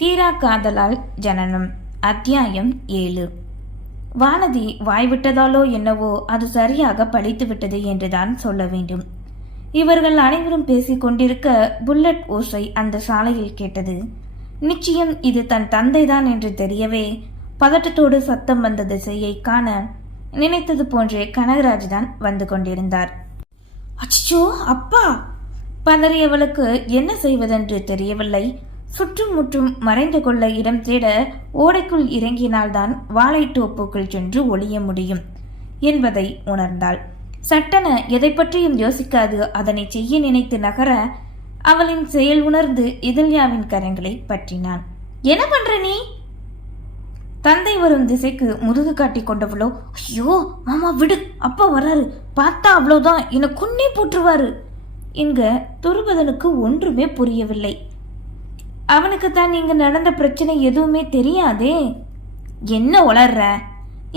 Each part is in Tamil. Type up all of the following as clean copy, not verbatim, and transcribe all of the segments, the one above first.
தீரா காதலால் ஜனனம். அத்தியாயம் 7. வானதி வாய்விட்டதாலோ என்னவோ அது சரியாக பழித்து விட்டது என்றுதான் சொல்ல வேண்டும். இவர்கள் அனைவரும் பேசிக் கொண்டிருக்க புல்லட் ஓசை அந்த சாலையில் கேட்டது. நிச்சயம் இது தன் தந்தைதான் என்று தெரியவே பதட்டத்தோடு சத்தம் வந்த திசையை காண நினைத்தது போன்றே கனகராஜ் தான் வந்து கொண்டிருந்தார். அச்சோ அப்பா! பதறியவளுக்கு என்ன செய்வதென்று தெரியவில்லை. சுற்றும் முற்றும் மறைந்து கொள்ள இடம் தேட ஓடைக்குள் இறங்கினால்தான் வாழைத்தோப்புக்குள் சென்று ஒளிய முடியும் என்பதை உணர்ந்தாள். சட்டென எதை பற்றியும் யோசிக்காது அதனை செய்ய நினைத்து நகர அவளின் செயல் உணர்ந்து இதழ்யாவின் கரங்களை பற்றினான். என்ன பண்ற நீ? தந்தை வரும் திசைக்கு முதுகு காட்டி கொண்டவளோ, ஐயோ மாமா விடு, அப்பா வராரு, பார்த்தா அவ்வளோதான், என்னை கொன்னே போட்டுருவாரு என்க துருபதனுக்கு ஒன்றுமே புரியவில்லை. அவனுக்கு தான் இங்கு நடந்த பிரச்சனை எதுவுமே தெரியாதே. என்ன உளர்ற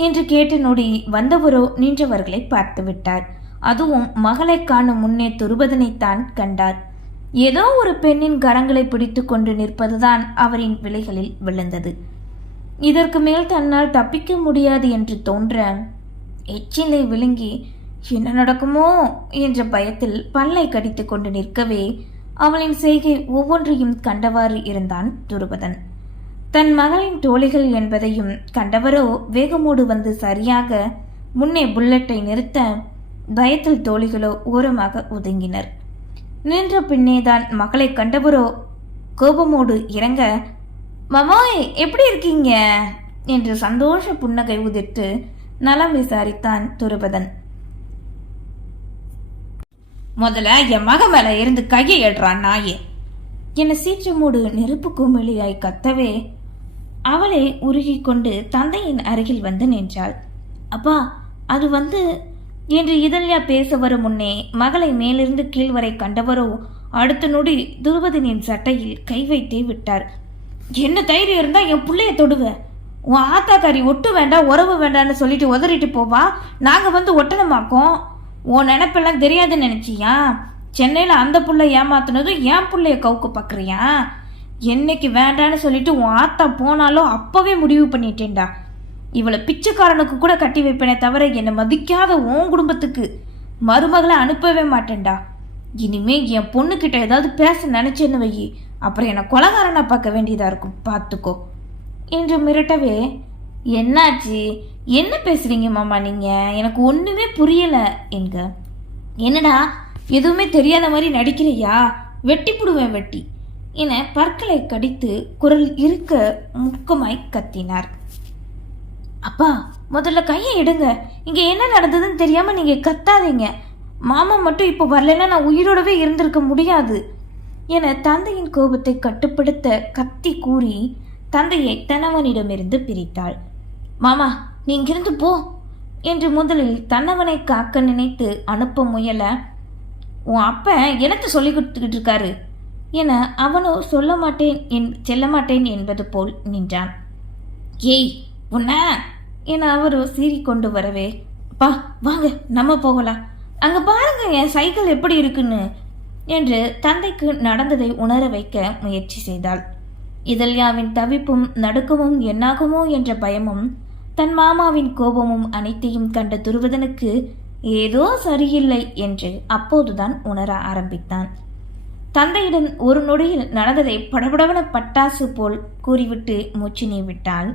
என்று கேட்டு நொடி வந்தவரோ நின்றவர்களை பார்த்து விட்டார். அதுவும் மகளை காணும் முன்னே துருபதனைத்தான் கண்டார். ஏதோ ஒரு பெண்ணின் கரங்களை பிடித்து கொண்டு நிற்பதுதான் அவரின் விலைகளில் விழுந்தது. இதற்கு மேல் தன்னால் தப்பிக்க முடியாது என்று தோன்ற எச்சிலை விழுங்கி என்ன நடக்குமோ என்ற பயத்தில் பல்லை கடித்து கொண்டு நிற்கவே அவளின் செய்கை ஒவ்வொன்றையும் கண்டவாறு இருந்தான் துருபதன். தன் மகளின் தோழிகள் என்பதையும் கண்டவரோ வேகமோடு வந்து சரியாக முன்னே புல்லட்டை நிறுத்த பயத்தில் தோழிகளோ ஓரமாக ஒதுங்கினர். நின்ற பின்னேதான் மகளை கண்டவரோ கோபமோடு இறங்க, மாமோய் எப்படி இருக்கீங்க என்று சந்தோஷ புன்னகை உதிர்த்து நலம் விசாரித்தான் துருபதன். முதல்ல என் மக மேல இருந்து கையை ஏற்றான் நாயே என சீற்றமோடு நெருப்பு குமிழியாய் கத்தவே அவளை உருகி கொண்டு தந்தையின் அருகில் வந்து நின்றாள். அப்பா அது என்று இதழ்யா பேச வரும் முன்னே மகளை மேலிருந்து கீழ் வரை கண்டவரோ அடுத்த நொடி துருபதனின் சட்டையில் கை வைத்தே விட்டார். என்ன தைரியம் இருந்தா என் பிள்ளைய தொடுவ? உன் ஆத்தாக்காரி ஒட்டு வேண்டாம் உறவு வேண்டான்னு சொல்லிட்டு உதறிட்டு போவா, நாங்க ஒட்டனமாக்கோம். உன் நினைப்பெல்லாம் தெரியாதுன்னு நினைச்சியா? சென்னையில் அந்த புள்ளை ஏமாத்தினதும் என் பிள்ளைய கவுக்கு பார்க்குறியா? என்னைக்கு வேண்டான்னு சொல்லிட்டு உன் ஆத்தா போனாலும் அப்பவே முடிவு பண்ணிட்டேன்டா. இவளை பிச்சைக்காரனுக்கு கூட கட்டி வைப்பேனே தவிர என்னை மதிக்காத உன் குடும்பத்துக்கு மருமகளை அனுப்பவே மாட்டேன்டா. இனிமே என் பொண்ணுக்கிட்ட ஏதாவது பேச நினைச்சேன்னு வை, அப்புறம் என்னை கொலகாரனா பார்க்க வேண்டியதா இருக்கும், பார்த்துக்கோ என்று மிரட்டவே, என்னாச்சு, என்ன பேசுறீங்க மாமா நீங்க? எனக்கு ஒண்ணுமே புரியல என்க. என்னடா எதுவுமே தெரியாத மாதிரி நடிக்கிறியா? வெட்டி புடுவேன் வெட்டி என பற்களை கடித்து குரல் இருக்க முக்கமாய் கத்தினார். அப்பா முதல்ல கையை எடுங்க, இங்க என்ன நடந்ததுன்னு தெரியாம நீங்க கத்தாதீங்க. மாமா மட்டும் இப்போ வரலன்னா நான் உயிரோடவே இருந்திருக்க முடியாது என தந்தையின் கோபத்தை கட்டுப்படுத்த கத்தி கூறி தந்தையை தனவனிடமிருந்து பிரித்தாள். மாமா நீ இங்கிருந்து போ என்று முதலில் தன்னவனை காக்க நினைத்து அனுப்ப முயல, உன் அப்ப எனக்கு சொல்லி கொடுத்துக்கிட்டு இருக்காரு என அவனோ செல்ல மாட்டேன் என்பது போல் நின்றான். ஏய் உன்ன என அவரோ சீறிக்கொண்டு வரவே, அப்பா வாங்க நம்ம போகலாம், அங்க பாருங்க என் சைக்கிள் எப்படி இருக்குன்னு என்று தந்தைக்கு நடந்ததை உணர வைக்க முயற்சி செய்தாள். இதழ்யாவின் தவிப்பும் நடுக்கமும் என்னாகுமோ என்ற பயமும் தன் மாமாவின் கோபமும் அனைத்தையும் கண்ட துருவதனுக்கு ஏதோ சரியில்லை என்று அப்போதுதான் உணர ஆரம்பித்தான். தந்தையிடம் ஒரு நொடியில் நடந்ததை படபடவன பட்டாசு போல் கூறிவிட்டு மூச்சு நீ விட்டால்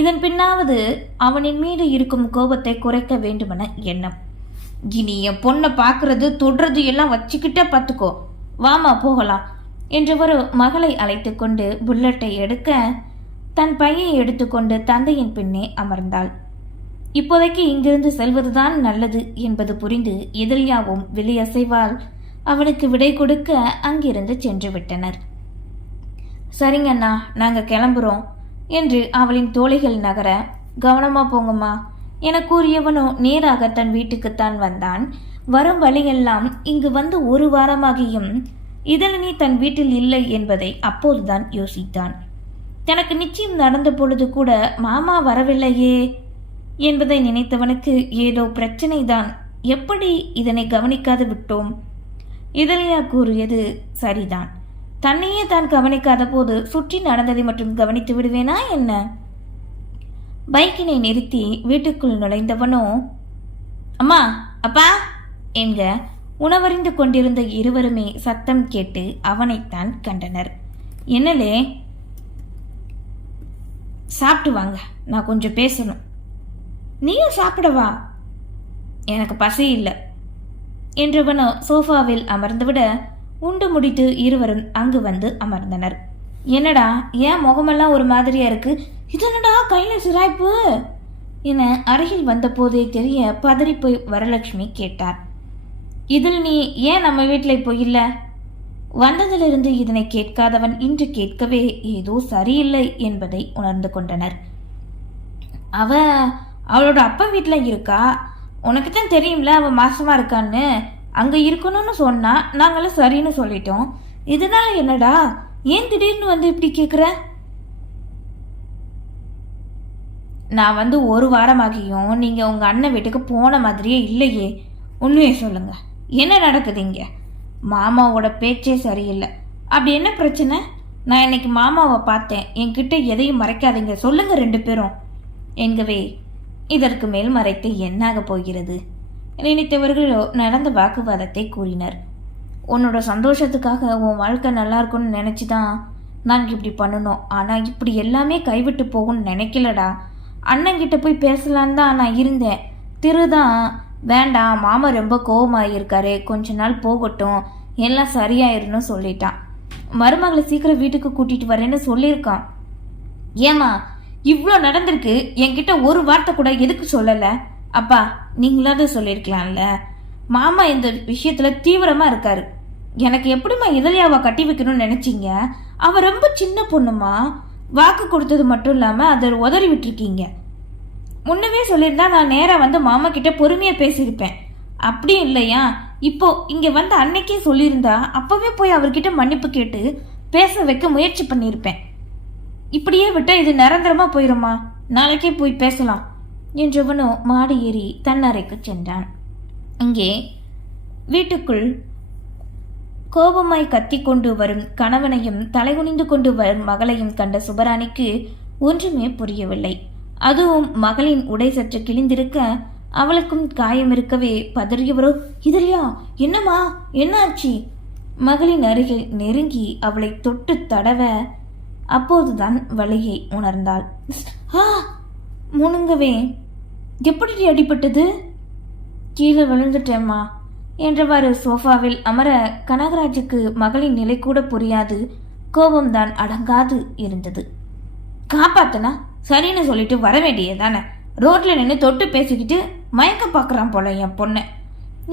இதன் பின்னாவது அவனின் மீது இருக்கும் கோபத்தை குறைக்க வேண்டுமென எண்ணம். இனி என் பொண்ணை பார்க்கறது தொடுறது எல்லாம் வச்சுக்கிட்டே பார்த்துக்கோ, வாமா போகலாம் என்றவர் மகளை அழைத்து கொண்டு புல்லட்டை எடுக்க தன் பையை எடுத்துக்கொண்டு தந்தையின் பின்னே அமர்ந்தாள். இப்போதைக்கு இங்கிருந்து செல்வதுதான் நல்லது என்பது புரிந்து இதழ்யாவும் வெளியசைவால் அவனுக்கு விடை கொடுக்க அங்கிருந்து சென்று விட்டனர். சரிங்கண்ணா நாங்க கிளம்புறோம் என்று அவளின் தோழிகள் நகர, கவனமா போங்கம்மா என கூறியவனோ நேராக தன் வீட்டுக்குத்தான் வந்தான். வரும் வழியெல்லாம் இங்கு வந்து ஒரு வாரமாகியும் இதழினி தன் வீட்டில் இல்லை என்பதை அப்போதுதான் யோசித்தான். தனக்கு நிச்சயம் நடந்த பொழுது கூட மாமா வரவில்லையே என்பதை நினைத்தவனுக்கு ஏதோ பிரச்சனைதான், எப்படி இதனை கவனிக்காது விட்டோம்? இதழியா கூறியது சரிதான். தன்னையே தான் கவனிக்காத போது சுற்றி நடந்ததை மட்டும் கவனித்து விடுவேனா என்ன? பைக்கினை நிறுத்தி வீட்டுக்குள் நுழைந்தவனோ, அம்மா, அப்பா என்க உணவறிந்து கொண்டிருந்த இருவருமே சத்தம் கேட்டு அவனைத்தான் கண்டனர். என்னலே? சாப்பிட்டு வாங்க, நான் கொஞ்சம் பேசணும். நீயும் சாப்பிடவா? எனக்கு பசி இல்லை என்றவனோ சோஃபாவில் அமர்ந்துவிட உண்டு முடித்து இருவரும் அங்கு வந்து அமர்ந்தனர். என்னடா, ஏன் முகமெல்லாம் ஒரு மாதிரியா இருக்கு? இதனடா கையில சிராய்ப்பு என அருகில் வந்த போதே தெரிய பதறிப்போய் வரலட்சுமி கேட்டார். இதில் நீ ஏன் நம்ம வீட்டில் இப்போ இல்லை? வந்ததிலிருந்து இதனை கேட்காதவன் இன்று கேட்கவே ஏதோ சரியில்லை என்பதை உணர்ந்து கொண்டனர். அவளோட அப்பா வீட்டில் இருக்கா. உனக்கு தான் தெரியும்ல அவ மாசமா இருக்கான்னு. அங்க இருக்கணும்னு சொன்னா நாங்களும் சரின்னு சொல்லிட்டோம். இதனால என்னடா, ஏன் திடீர்னு வந்து இப்படி கேக்குற? நான் வந்து ஒரு வாரமாகியும் நீங்க உங்க அண்ணன் வீட்டுக்கு போன மாதிரியே இல்லையே. உண்மையை சொல்லுங்க, என்ன நடக்குது இங்க? மாமாவோட பேச்சே சரியில்லை. அப்படி என்ன பிரச்சனை? நான் இன்னைக்கு மாமாவை பார்த்தேன். என்கிட்ட எதையும் மறைக்காதீங்க, சொல்லுங்க ரெண்டு பேரும் என்கவே இதற்கு மேல் மறைத்து என்னாக போகிறது? நினைத்தவர்களோ நடந்த வாக்குவாதத்தை கூறினர். உன்னோட சந்தோஷத்துக்காக உன் வாழ்க்கை நல்லா இருக்கும்னு நினைச்சுதான் நாங்கள் இப்படி பண்ணணும். ஆனால் இப்படி எல்லாமே கைவிட்டு போகும்னு நினைக்கலடா. அண்ணங்கிட்ட போய் பேசலான்னு தான் நான் இருந்தேன். திருதான் வேண்டாம், மாமா ரொம்ப கோபமாயிருக்காரு, கொஞ்ச நாள் போகட்டும், எல்லாம் சரியாயிருன்னு சொல்லிட்டான். மருமகளை சீக்கிரம் வீட்டுக்கு கூட்டிட்டு வரேன்னு சொல்லியிருக்கான். ஏமா இவ்வளோ நடந்திருக்கு, என்கிட்ட ஒரு வார்த்தை கூட எதுக்கு சொல்லலை? அப்பா, நீங்களாவது சொல்லியிருக்கலாம்ல. மாமா இந்த விஷயத்துல தீவிரமா இருக்காரு. எனக்கு எப்படிமா இதழியாவை கட்டி வைக்கணும்னு நினைச்சீங்க? அவ ரொம்ப சின்ன பொண்ணுமா. வாக்கு கொடுத்தது மட்டும் இல்லாம அதை உதறி விட்டுருக்கீங்க. முன்னவே சொல்லியிருந்தா நான் நேராக வந்து மாமா கிட்ட பொறுமையா பேசியிருப்பேன். அப்படியும் இல்லையா? இப்போ இங்க வந்து அன்னைக்கே சொல்லியிருந்தா அப்பவே போய் அவர்கிட்ட மன்னிப்பு கேட்டு பேச வைக்க முயற்சி பண்ணியிருப்பேன். இப்படியே விட்டா இது நிரந்தரமா போயிருமா? நாளைக்கே போய் பேசலாம் என்றவனோ மாடி ஏறி தன் அறைக்கு சென்றான். இங்கே வீட்டுக்குள் கோபமாய் கத்தி கொண்டு வரும் கணவனையும் தலைகுனிந்து கொண்டு வரும் மகளையும் கண்ட சுபராணிக்கு ஒன்றுமே புரியவில்லை. அதுவும் மகளின் உடை சற்று கிழிந்திருக்க அவளுக்கும் காயம் இருக்கவே பதறியவரோ, இதழியா, என்னம்மா, என்ன ஆச்சு? மகளின் அருகில் நெருங்கி அவளை தொட்டு தடவ அப்போதுதான் வலியை உணர்ந்தாள். முணுங்கவே, எப்படி அடிபட்டது? கீழே விழுந்துட்டேம்மா என்றவாறு சோஃபாவில் அமர கனகராஜுக்கு மகளின் நிலை கூட புரியாது. கோபம்தான் அடங்காது இருந்தது. காப்பாத்தனா சரின்னு சொல்லிட்டு வர வேண்டியதானே. ரோட்ல நின்று தொட்டு பேசிக்கிட்டு மயக்க பார்க்குறான் போல என் பொண்ணு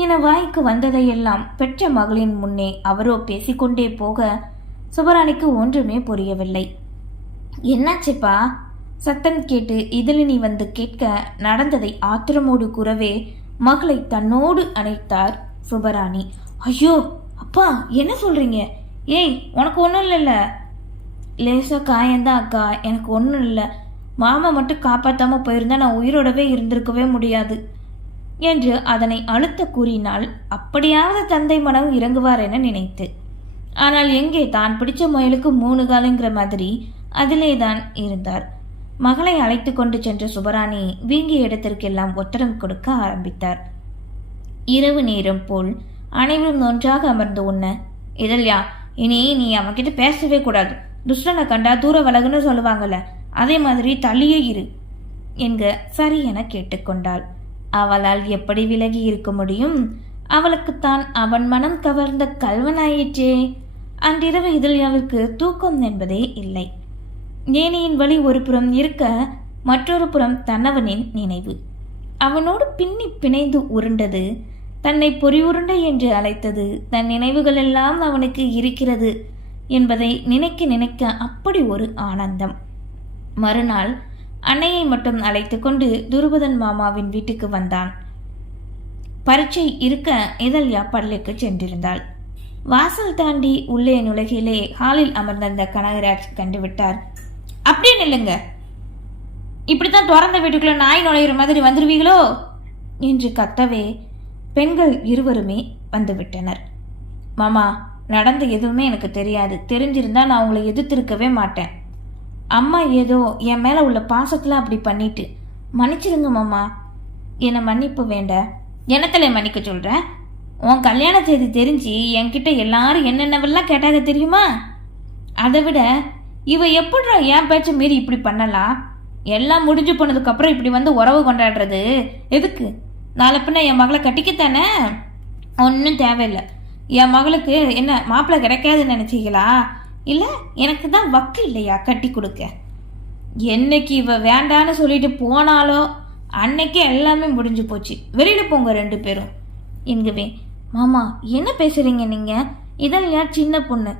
என வாய்க்கு வந்ததையெல்லாம் பெற்ற மகளின் முன்னே அவரோ பேசிக்கொண்டே போக சுபராணிக்கு ஒன்றுமே புரியவில்லை. என்னாச்சுப்பா? சத்தம் கேட்டு இதழினி வந்து கேட்க நடந்ததை ஆத்திரமோடு கூறவே மகளை தன்னோடு அணைத்தார் சுபராணி. ஐயோ அப்பா, என்ன சொல்றீங்க? ஏய், உனக்கு ஒன்றும் இல்லைல்ல? லேசா காயந்தான் அக்கா, எனக்கு ஒன்றும் இல்லை. மாமா மட்டும் காப்பாற்றாம போயிருந்தா நான் உயிரோடவே இருந்திருக்கவே முடியாது என்று அதனை அழுத்த கூறினால் அப்படியாவது தந்தை மனம் இறங்குவார் என நினைத்து. ஆனால் எங்கே, தான் பிடிச்ச முயலுக்கு 3 காலுங்கிற மாதிரி அதிலே தான் இருந்தார். மகளை அழைத்து கொண்டு சென்ற சுபராணி வீங்கிய இடத்திற்கெல்லாம் ஒத்தடம் கொடுக்க ஆரம்பித்தார். இரவு நேரம் போல் அனைவரும் ஒன்றாக அமர்ந்து உண்ண, இதழியா, இனி நீ அவன்கிட்ட பேசவே கூடாது. துஷ்டனை கண்டா தூர விலகுன்னு சொல்லுவாங்கல்ல, அதே மாதிரி தள்ளியே இரு என்க சரி என கேட்டுக்கொண்டாள். அவளால் எப்படி விலகி இருக்க முடியும்? அவளுக்குத்தான் அவன் மனம் கவர்ந்த கல்வனாயிற்றே. அன்றிரவு இதழியாவிற்கு தூக்கம் என்பதே இல்லை. நேனியின் வழி ஒரு புறம் இருக்க மற்றொரு புறம் தன்னவனின் நினைவு அவனோடு பின்னி பிணைந்து உருண்டது. தன்னை பொறி உருண்டை என்று அழைத்தது. தன் நினைவுகள் எல்லாம் அவனுக்கு இருக்கிறது என்பதை நினைக்க நினைக்க அப்படி ஒரு ஆனந்தம். மறுநாள் அன்னையை மட்டும் அழைத்து கொண்டு துருபதன் மாமாவின் வீட்டுக்கு வந்தான். பரீட்சை இருக்க இதழ்யா பள்ளிக்கு சென்றிருந்தாள். வாசல் தாண்டி உள்ளே நுழைகிலே ஹாலில் அமர்ந்திருந்த கனகராஜ் கண்டுவிட்டார். அப்படியே நில்லுங்க, இப்படித்தான் திறந்த வீட்டுக்குள்ள நாய் நுழையிற மாதிரி வந்துருவீங்களோ என்று கத்தவே பெண்கள் இருவருமே வந்துவிட்டனர். மாமா, நடந்த எதுவுமே எனக்கு தெரியாது. தெரிஞ்சிருந்தா நான் உங்களை எதிர்த்திருக்கவே மாட்டேன். அம்மா ஏதோ என் மேலே உள்ள பாசத்தில் அப்படி பண்ணிட்டு மன்னிச்சிருங்க மாமா. என்னை மன்னிப்பு வேண்ட. என்னத்துல மன்னிக்க சொல்கிறேன்? உன் கல்யாண தேதி தெரிஞ்சு என்கிட்ட எல்லாரும் என்னென்னவெல்லாம் கேட்டாங்க தெரியுமா? அதை விட இவ எப்படி என் பேச்சை மீறி இப்படி பண்ணலாம்? எல்லாம் முடிஞ்சு போனதுக்கப்புறம் இப்படி வந்து உறவு கொண்டாடுறது எதுக்கு? நாளை பின்ன என் மகளை கட்டிக்கத்தானே? ஒன்றும் தேவையில்லை. என் மகளுக்கு என்ன மாப்பிள்ளை கிடைக்காதுன்னு நினச்சிங்களா? இல்லை எனக்கு தான் வக்கு இல்லையா கட்டி கொடுக்க? என்னைக்கு இவ வேண்டான்னு சொல்லிட்டு போனாலோ அன்னைக்கே எல்லாமே முடிஞ்சு போச்சு. வெளியில் போங்க 2 பேரும். எங்கவே மாமா என்ன பேசுகிறீங்க நீங்கள்? இதெல்லாம் சின்ன பொண்ணு,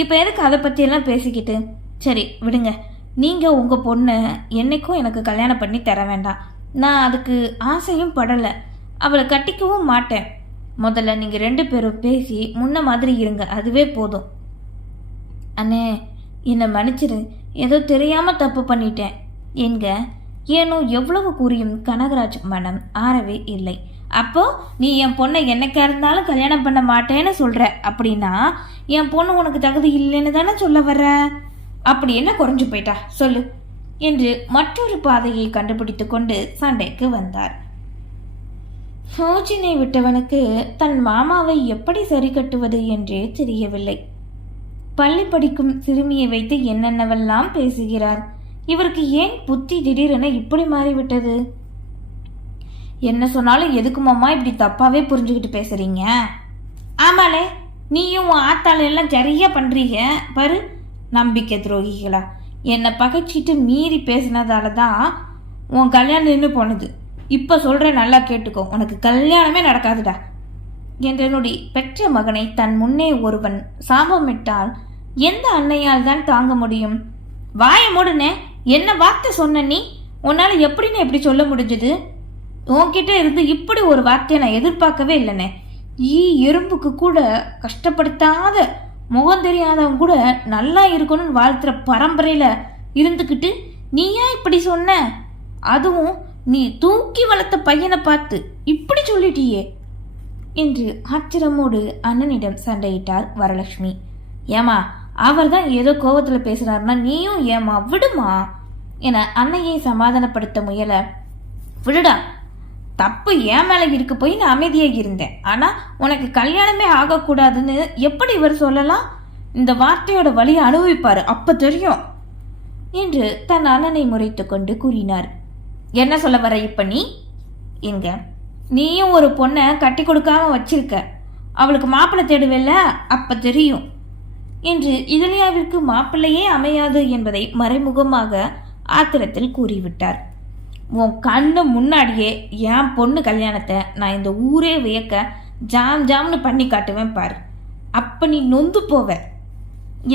இப்போ எதுக்கு அதை பற்றியெல்லாம் பேசிக்கிட்டு? சரி விடுங்க. நீங்கள் உங்கள் பொண்ணை என்னைக்கும் எனக்கு கல்யாணம் பண்ணி தர வேண்டாம். நான் அதுக்கு ஆசையும் படலை, அவளை கட்டிக்கவும் மாட்டேன். முதல்ல நீங்கள் 2 பேரும் பேசி முன்ன மாதிரி இருங்க, அதுவே போதும். அண்ணே என்னை மன்னிச்சிரு, ஏதோ தெரியாமல் தப்பு பண்ணிட்டேன். எங்க ஏனோ எவ்வளவு கூறியும் கனகராஜ் மனம் ஆறவே இல்லை. அப்போ நீ என் பொண்ணை என்னைக்கா இருந்தாலும் கல்யாணம் பண்ண மாட்டேன்னு சொல்கிற. அப்படின்னா என் பொண்ணு உனக்கு தகுதி இல்லைன்னு தானே சொல்ல வர்ற? அப்படி என்ன குறைஞ்சு போயிட்டா சொல்லு என்று மற்றொரு பாதையை கண்டுபிடித்து கொண்டு சண்டைக்கு வந்தார். ஹோஜினை விட்டவனுக்கு தன் மாமாவை எப்படி சரி கட்டுவது என்றே தெரியவில்லை. பள்ளி படிக்கும் சிறுமியை வைத்து என்னென்னவெல்லாம் பேசுகிறார். இவருக்கு ஏன் புத்தி திடீரென இப்படி மாறிவிட்டது? என்ன சொன்னாலும் எதுக்கு மாமா இப்படி தப்பாவே புரிஞ்சுக்கிட்டு பேசுறீங்க? ஆமாலே, நீயும் உன் ஆத்தாள் எல்லாம் சரியா பண்றீங்க பாரு. நம்பிக்கை துரோகிகளா! என்னை பகைச்சிட்டு மீறி பேசினதால தான் உன் கல்யாணம் நின்று போனது. இப்போ சொல்கிறேன், நல்லா கேட்டுக்கோ, உனக்கு கல்யாணமே நடக்காதுடா என்றனுடி பெற்ற மகனை தன் முன்னே ஒருவன் சாபமிட்டால் எந்த அன்னையால் தான் தாங்க முடியும்? வாய மூடுனே, என்ன வார்த்தை சொன்ன நீ? உன்னால் எப்படின்னு எப்படி சொல்ல முடிஞ்சது? உன்கிட்ட இருந்து இப்படி ஒரு வார்த்தையை நான் எதிர்பார்க்கவே இல்லைனே. எறும்புக்கு கூட கஷ்டப்படுத்தாத முகம் தெரியாதவங்க கூட நல்லா இருக்கணும்னு வாழ்த்துற பரம்பரையில் இருந்துக்கிட்டு நீ ஏன் இப்படி சொன்ன? அதுவும் நீ தூக்கி வளர்த்த பையனை பார்த்து இப்படி சொல்லிட்டியே என்று ஆச்சரியமோடு அண்ணனிடம் சண்டையிட்டார் வரலட்சுமி. ஏமா, அவர் தான் ஏதோ கோபத்தில் பேசுறாருன்னா நீயும் ஏமா விடுமா என அன்னையை சமாதானப்படுத்த முயல. விடுடா, தப்பு ஏன் மேலே இருக்க போய் நான் அமைதியாக இருந்தேன். ஆனால் உனக்கு கல்யாணமே ஆகக்கூடாதுன்னு எப்படி இவர் சொல்லலாம்? இந்த வார்த்தையோட வழியை அனுபவிப்பாரு, அப்போ தெரியும் என்று தன் அண்ணனை முறைத்து கொண்டு கூறினார். என்ன சொல்ல வர இப்ப நீ? எங்க நீயும் ஒரு பொண்ணை கட்டி கொடுக்காம வச்சிருக்க, அவளுக்கு மாப்பிள்ளை தேடுவில்ல, அப்ப தெரியும் என்று இதழியாவிற்கு மாப்பிள்ளையே அமையாது என்பதை மறைமுகமாக ஆத்திரத்தில் கூறிவிட்டார். உன் கண்ணு முன்னாடியே என் பொண்ணு கல்யாணத்தை நான் இந்த ஊரே வியக்க ஜாம்னு பண்ணி காட்டுவேன் பாரு, அப்ப நீ நொந்து போவ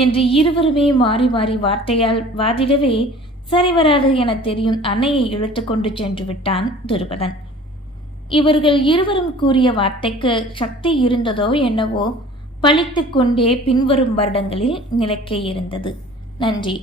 என்று இருவருமே மாறி மாறி வார்த்தையால் வாதிடவே சரி வராது என தெரியும் அன்னையை இழுத்து கொண்டு சென்று விட்டான் துருபதன். இவர்கள் இருவரும் கூறிய வார்த்தைக்கு சக்தி இருந்ததோ என்னவோ, பழித்து கொண்டே பின்வரும் வருடங்களில் நிலைக்க இருந்தது. நன்றி.